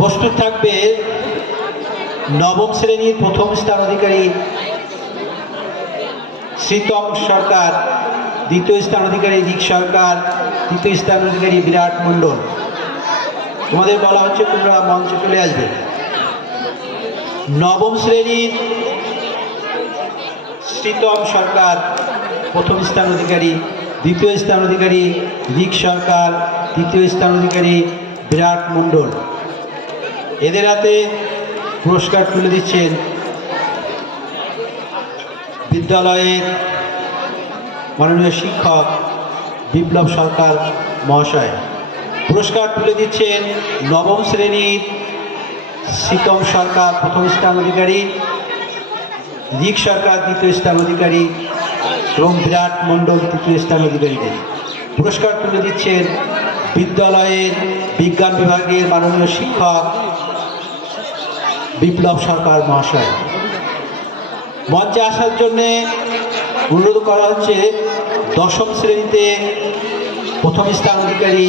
প্রশ্ন থাকবে নবম শ্রেণীর প্রথম স্থান অধিকারী শ্রীতম সরকার, দ্বিতীয় স্থান অধিকারী রিক সরকার, তৃতীয় স্থান অধিকারী বিরাট মণ্ডল। তোমাদের বলা হচ্ছে তোমরা মঞ্চে চলে আসবে। নবম শ্রেণীর শ্রীতম সরকার প্রথম স্থান অধিকারী, দ্বিতীয় স্থান অধিকারী রিক সরকার, তৃতীয় স্থান অধিকারী বিরাট মণ্ডল। এদের হাতে পুরস্কার তুলে দিচ্ছেন বিদ্যালয়ের মাননীয় শিক্ষক বিপ্লব সরকার মহাশয়। পুরস্কার তুলে দিচ্ছেন নবম শ্রেণীর শ্রীতম সরকার প্রথম স্থান অধিকারী, রিক সরকার দ্বিতীয় স্থান অধিকারী এবং বিরাট মণ্ডল তৃতীয় স্থান অধিকারীদের। পুরস্কার তুলে দিচ্ছেন বিদ্যালয়ের বিজ্ঞান বিভাগের মাননীয় শিক্ষক বিপ্লব সরকার মহাশয়। মঞ্চে আসার জন্যে অনুরোধ করা হচ্ছে দশম শ্রেণীতে প্রথম স্থান অধিকারী